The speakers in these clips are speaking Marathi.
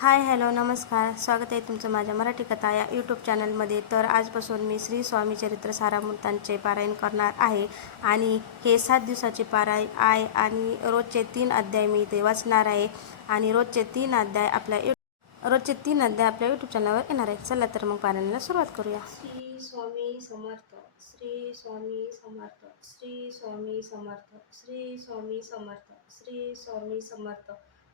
हाय हॅलो नमस्कार. स्वागत आहे तुमचं माझ्या मराठी कथा या यूट्यूब चॅनलमध्ये तर आजपासून मी श्री स्वामी चरित्र सारामृतांचे पारायण करणार आहे आणि हे सात दिवसाचे पारायण आहे आणि रोजचे तीन अध्याय मी इथे वाचणार आहे आणि रोजचे तीन अध्याय आपल्या यू रोजचे तीन अध्याय आपल्या यूट्यूब चॅनलवर येणार आहेत. चला तर मग पारायणाला सुरुवात करूया. श्री स्वामी समर्थ श्री स्वामी समर्थ श्री स्वामी समर्थ श्री स्वामी समर्थ श्री स्वामी समर्थ.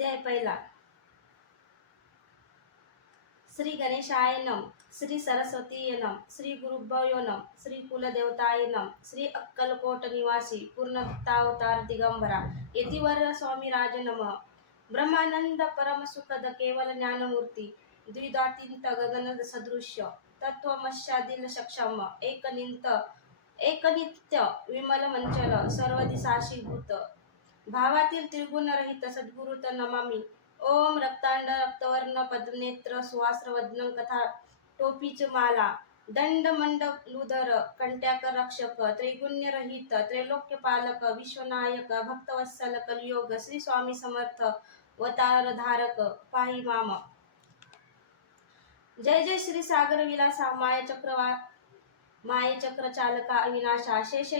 अध्याय पहिला श्री गणेशाय नम श्री सरस्वती नम श्री गुरुभ्यो नम श्री कुलदेवताय नम श्री अक्कलकोट निवासी पूर्णभक्तावतार दिगंबरा यतिवर स्वामी राज नम ब्रह्मानंद परम सुखद केवल ज्ञानमूर्ती द्विदातींत गगन सदृश्य तत्वमशादिल सक्षम एकनिंत एकनित्य विमल मंचल सर्व दिशाशी भूत भावातील त्रिगुणरहित सद्गुरुत नमामी। ओम रक्तांड रक्तवर्ण पद्मनेत्र सुवास्रवदन कथा टोपीच माला। दंड मंड लुधर कंट्याक रक्षक त्रैगुण्य रहित त्रैलोक्य पालक विश्वनायक भक्तवत्सल कलियोग श्री स्वामी समर्थ वतार धारक पाही माम। जय जय श्री सागर विलासा माय चक्रवा माय चक्र चालका अविनाशा शेष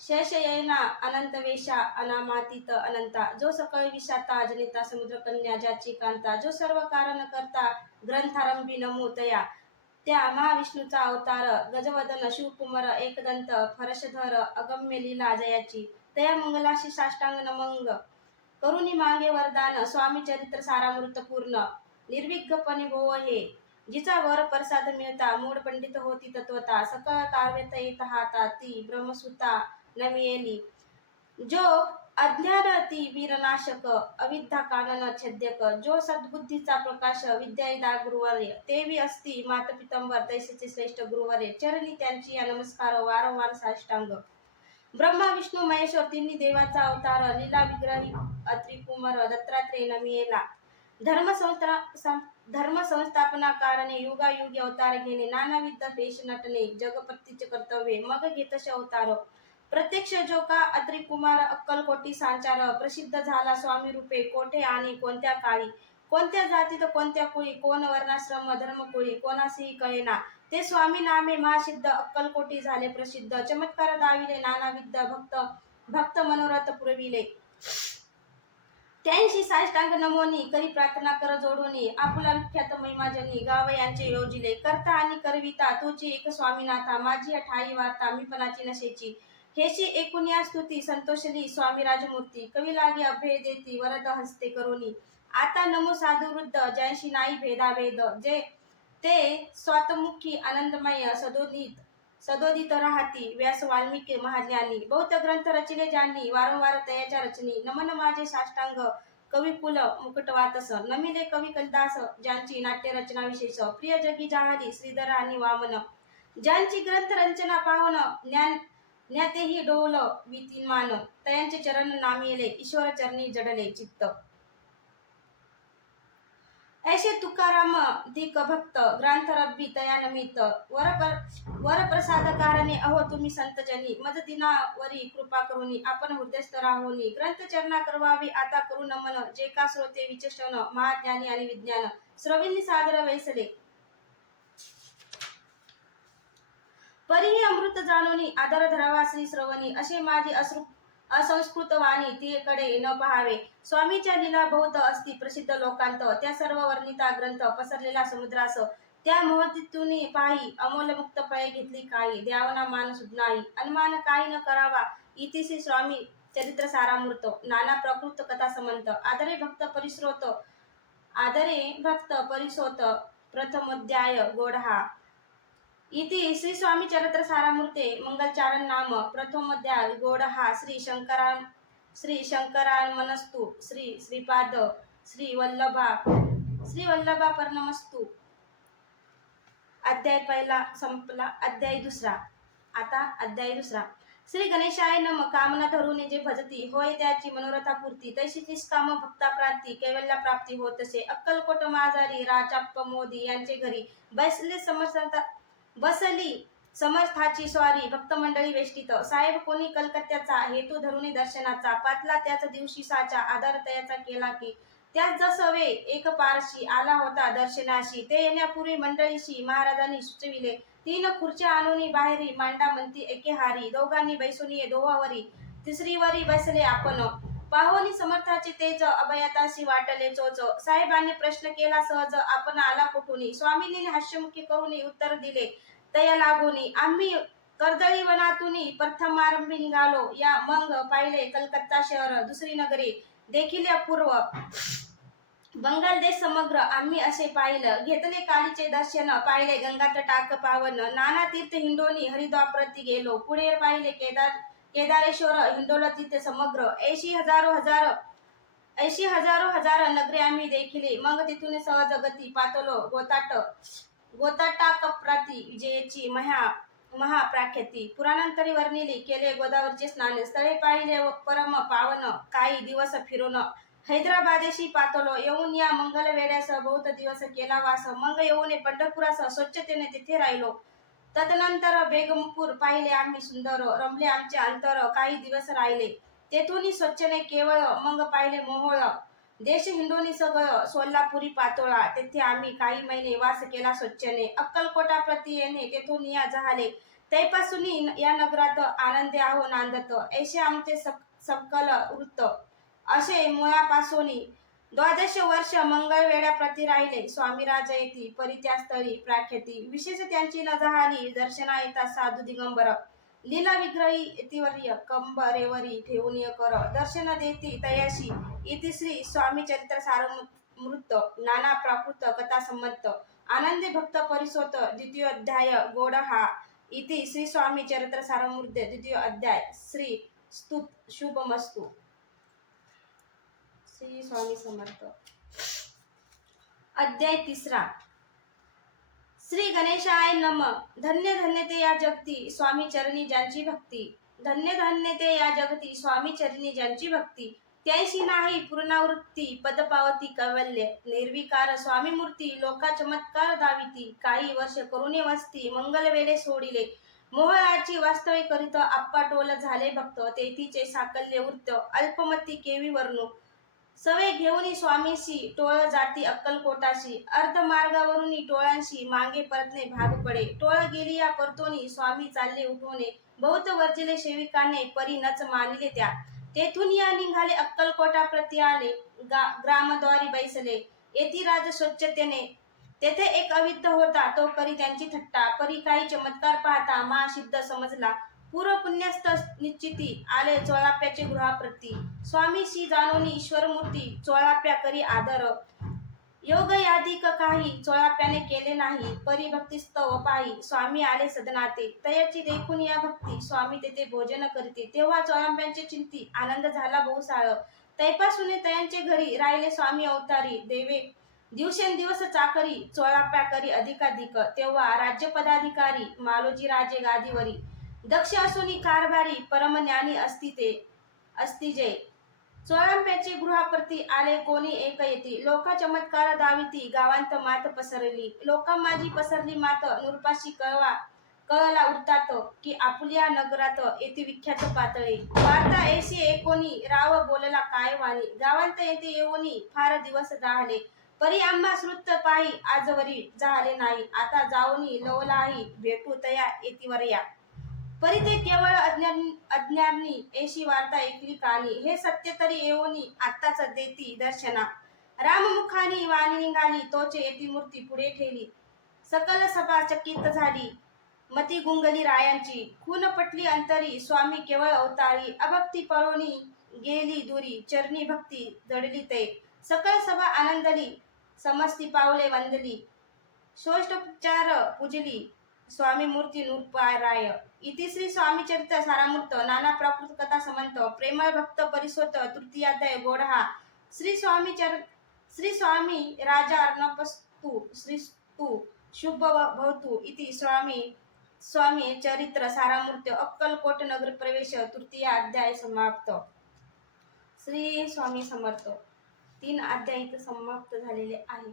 शेषयना अनंत वेशा अनामातीत अनंता जो सकळ विषाता जनिता समुद्र कन्या ज्याची कांता जो सर्व कारण करता ग्रंथारंभी नमोतया त्या महाविष्णूचा अवतार गजवदन शिवकुमार एकदंत फरशधर अगम्य लीला जयाची तया मंगलाशी साष्टांग नमंग करुणी मागे वरदान स्वामी चरित्र सारामृत पूर्ण निर्विघ्नपणे भोव हे जिचा वर प्रसाद मिळता मूळ पंडित होती तत्वता सकळ कार्य येत हाता ती ब्रह्मसुता నమియేలి जो अज्ञान वीरनाशक अविद्या कानन छेद्यक जो सद्बुद्धीचा प्रकाश विद्यादा गुरुवर्य तेवी असती मात तैसेचे श्रेष्ठ गुरुवर्य चरणी त्यांची या नमस्कार वारंवार साष्टांग ब्रह्मा विष्णू महेश्वर तिन्ही देवाचा अवतार लीला विग्रही अत्रिकुमार दत्तात्रेय नमियेला धर्म संस्था धर्म संस्थापना कारणे युगायुगी अवतार घेणे नानाविध वेश नटणे जगपत्तीचे कर्तव्य मग घेतसे अवतार प्रत्यक्ष जोका का अत्रिकुमार अक्कलकोटी सांचार प्रसिद्ध झाला स्वामी रूपे कोठे आणि कोणत्या काळी? कोणत्या जातीत कोणत्या कुळी? कोण वर्णाश्रम धर्मकुळी? कोणासही कळेना ते स्वामी नामे महासिद्ध अक्कलकोटी झाले प्रसिद्ध. चमत्कार दाविले नानाविद्ध भक्त भक्त मनोरथ पुरविले. त्यांशी साष्टांग नमोनी करी प्रार्थना कर जोडोनी. आपुला विख्यात महिमाजनी गाव यांचे योजिले. करता आणि करविता तुझी एक स्वामीनाथा. माझी ठाई वार्ता मी पणाची नशेची. हेशी एकुनिया स्तुती संतोषली स्वामी राजमूर्ती कवी लागी अभय देती वरद हस्ते करोनी आता नमो साधू वृद्ध ज्यांशी नाही भेदाभेद जे ते स्वतमुखी आनंदमय सदोदित सदोदित राहती व्यास वाल्मिकी महाज्ञानी. बौद्ध ग्रंथ रचिले ज्यांनी वारंवार तयाच्या रचनी. नमन माझे साष्टांग कविकुल मुकुटवातस नमिले कवी कलिदास ज्यांची नाट्य रचना विशेष. प्रिय जगी जाहरी श्रीधर आणि वामन. ज्यांची ग्रंथ रचना पावन ज्ञान ज्ञातेही डोल वितीमान तयांचे चरण नामिले ईश्वर चरणी जडले चित्त. ऐसे तुकाराम दिक भक्त ग्रंथ रब्बी तया नमित वर वर प्रसाद कारणे अहो तुम्ही संतजनी. मदतीना वरी कृपा करुनी आपण हृदयस्थ राहोनी. ग्रंथ चरणा करवावी आता करू नमन. जे का श्रोते विचक्षण महाज्ञानी आणि विज्ञान. श्रवींनी सादर वैसले. परीही अमृत जाणूनी आदर धरावा श्री श्रवणी असे माझे अश्रु असंस्कृत वाणी तिकडे न पहावे. स्वामीच्या लीला बहुत असती प्रसिद्ध लोकांत. त्या सर्व वर्णिता ग्रंथ पसरलेला समुद्रास. त्या मोहतीतून पाही अमोल मुक्त फळे घेतली काही द्यावना मान सुधनाही अनुमान काही न करावा. इतिशी स्वामी चरित्र सारामृत नाना प्रकृत कथा समंत. आदरे भक्त परिश्रोत आदरे भक्त परिसोत प्रथमोध्याय गोढा इति श्री स्वामी चरित्र सारामूर्ते मंगलचारण नाम प्रथमोध्याय गोडहा श्री शंकरा श्री शंकरान मनस्तु श्री श्रीपाद श्री वल्लभा श्री वल्लभा परनमस्तु. अध्याय पहिला संपला अध्याय दुसरा. आता अध्याय दुसरा. श्री गणेशाय नम कामना धरून जे भजती होय त्याची मनोरथा पूर्ती तैशी निष्काम भक्ता प्राप्ती कैवल्य प्राप्ती होत असे. अक्कलकोट माजारी राजाप्प मोदी यांचे घरी बसले समर्थता बसली. समर्थाची स्वारी भक्त मंडळी वेष्टीत. साहेब कोणी कलकत्त्याचा हेतू धरुणी दर्शनाचा? पातला त्याच दिवशी साचा आदर तयाचा केला की. त्याच जसवे एक पारशी आला होता दर्शनाशी. ते येण्यापूर्वी मंडळीशी महाराजांनी सुचविले. तीन खुर्च्या आणून बाहेरी मांडा म्हणती एके हारी दोघांनी बैसुनी दोहावरी तिसरीवरी बसले आपण. पाहुली समर्थाचे तेज अभयताशी वाटले चोच. साहेबांनी प्रश्न केला सहज आपण आला कुठून स्वामींनी हास्यमुखी करून उत्तर दिले तया लागूनी आम्ही कर्दळी वनातून प्रथमारंभी निघालो. या मग पाहिले कलकत्ता शहर दुसरी नगरी देखील पूर्व बंगाल देश समग्र. आम्ही असे पाहिलं. घेतले कालीचे दर्शन पाहिले गंगात टाक पावन. नाना तीर्थ हिंडोनी हरिद्वार प्रती गेलो. पुढे पाहिले केदार केदारेश्वर हिंडोला तिथे समग्र ऐशी हजारो हजार ऐशी हजारो हजार नगरे आम्ही देखिले मग तिथून सहज गती पातलो गोताट गोताटा कप्राती विजयाची महा महाप्राख्याती. पुराणांतरी वर्णिली केले गोदावरीचे स्नान. स्थळे पाहिले व परम पावन काही दिवस फिरून हैदराबादेशी पातलो येऊन या मंगल वेड्यासह बहुत दिवस केला वास. मग येऊन पंढरपुरासह स्वच्छतेने तिथे राहिलो. तदनंतर बेगमपूर पाहिले आम्ही सुंदर रमले आमचे अंतर काही दिवस राहिले. तेथून स्वच्छने केवळ मग पाहिले मोहोळ. देश हिंदूनी सगळं सोलापुरी पातोळा. तेथे आम्ही काही महिने वास केला स्वच्छने अक्कलकोटा प्रति येणे तेथून या झाले तैपासून या नगरात आनंदे आहो नांदत. ऐसे आमचे सक- सकल वृत्त. असे मुळापासून द्वादश वर्ष मंगळ वेळा प्रती राहिले. स्वामी राजा येती परित्या स्थळी प्राख्याती. विशेष त्यांची न दर्शना येता साधू दिगंबर. लीला विग्रही यतिवर्य कंबरेवरी ठेवून कर. दर्शन देती तयाशी. इति श्री स्वामी चरित्र सारमृत नाना प्राकृत कथा संमत. आनंदी भक्त परिसोत द्वितीय अध्याय गोड हा. इति श्री स्वामी चरित्र सारमृत द्वितीय अध्याय श्री स्तुत शुभमस्तु श्री स्वामी समर्थ. अध्याय तिसरा. श्री गणेशाय नम. धन्य धन्य ते या जगती स्वामी चरणी ज्यांची भक्ती. धन्य धन्य ते या जगती स्वामी चरणी ज्यांची भक्ती. त्यांशी नाही पूर्णावृत्ती पदपावती कवल्य निर्विकार स्वामी मूर्ती लोका चमत्कार दाविती. काही वर्ष करुणे वस्ती मंगल वेळे सोडिले. मोहळाची वास्तविक करीत आप्पा टोल झाले भक्त. तेथीचे साकल्य वृत्त अल्पमती केवी वर्णू सवे घेऊन स्वामीशी टोळ जाती अक्कलकोटाशी. अर्ध मार्गावरून टोळांशी मागे परतणे भाग पडे. टोळ गेली या परतोनी स्वामी चालले उठवणे बहुत वर्जिले सेविकाने परी नच मानले त्या. तेथून या निघाले अक्कलकोटा प्रती आले ग्रामद्वारी बैसले. येथी राज स्वच्छतेने. तेथे एक अविद्ध होता तो करी त्यांची थट्टा. परी काही चमत्कार पाहता मा सिद्ध समजला. पूर्व पुण्यस्त निश्चिती आले चोळाप्याचे गृहाप्रती. स्वामीशी जाणून ईश्वरमूर्ती चोळाप्या करी आदर. योग याधिक काही चोळाप्याने केले नाही परी भक्ती पायी पाही स्वामी आले सदनाते. तयाची देखून या भक्ती स्वामी तेथे भोजन करते. तेव्हा चोळाप्यांचे चिंती आनंद झाला बहुसाळ तैपासून तयांचे घरी राहिले स्वामी अवतारी. देवे दिवसेंदिवस चाकरी चोळाप्या करी अधिकाधिक. तेव्हा राज्य पदाधिकारी मालोजी राजे गादीवरी. दक्ष असूनी कारभारी परमज्ञानी असती ते असती जय चोळांप्याची गृहाप्रती आले कोणी एक येती. लोका चमत्कार दाविती गावांत मात पसरली. लोका माझी पसरली मात नुरपाशी कळवा कळला उरतात की आपुल्या नगरात येते विख्यात पातळी. वार्ता ऐशी एकोणी राव बोलला काय वाणी. गावांत येते येऊनी फार दिवस राहले. परी आम्हा श्रुत पाही आजवरी झाले नाही. आता जाऊनी लवलाही भेटू तया येतीवर या. परी ते केवळ अज्ञान अज्ञानी ऐशी वार्ता ऐकली कानी हे सत्य तरी येऊनी आत्ताच देती दर्शना. राममुखानी वाणी निघाली तोचे येती मूर्ती पुढे ठेली सकल सभा चकित झाली. मती गुंगली रायांची. खून पटली अंतरी स्वामी केवळ अवतारी. अभक्ती पळोनी गेली दुरी चरणी भक्ती जडली ते. सकल सभा आनंदली समस्ती पावले वंदली. षोष्टोपचार पूजली. स्वामी मूर्ती नूरपाराय इति श्री स्वामी चरित्र सारामूर्त नाना प्राकृत कथा समंत प्रेम भक्त परिसोत तृतीयाध्याय गोडहा. श्री स्वामी चर श्री स्वामी राजा अर्णपस्तु श्रीस्तु शुभ भवतु. इति स्वामी स्वामी चरित्र सारामूर्त अक्कलकोट नगर प्रवेश तृतीय अध्याय समाप्त. श्री स्वामी समर्थ. तीन अध्याय इथं समाप्त झालेले आहे.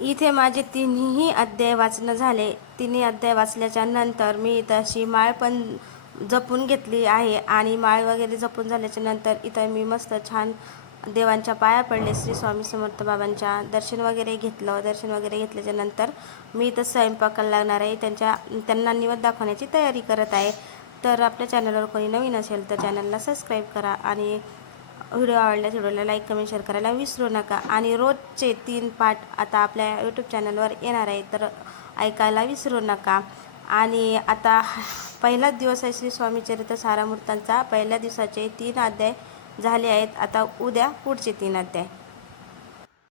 इथे माझे तिन्ही अध्याय वाचणं झाले. तिन्ही अध्याय वाचल्याच्या नंतर मी तशी माळ पण जपून घेतली आहे आणि माळ वगैरे जपून झाल्याच्यानंतर इथं मी मस्त छान देवांच्या पाया पडले. श्री स्वामी समर्थ बाबांच्या दर्शन वगैरे घेतलं. दर्शन वगैरे घेतल्याच्या नंतर मी इथं स्वयंपाकाला लागणार आहे. त्यांच्या त्यांना निवद दाखवण्याची तयारी करत आहे. तर आपल्या चॅनलवर कोणी नवीन असेल तर चॅनलला सबस्क्राईब करा आणि व्हिडिओ आवडल्यास व्हिडिओला लाईक कमेंट शेअर करायला विसरू नका. आणि रोजचे तीन पाठ आता आपल्या यूट्यूब चॅनलवर येणार आहे तर ऐकायला विसरू नका. आणि आता पहिलाच दिवस आहे श्री स्वामी चरित्र सारामूर्तांचा पहिल्या दिवसाचे तीन अध्याय झाले आहेत. आता उद्या पुढचे तीन अध्याय.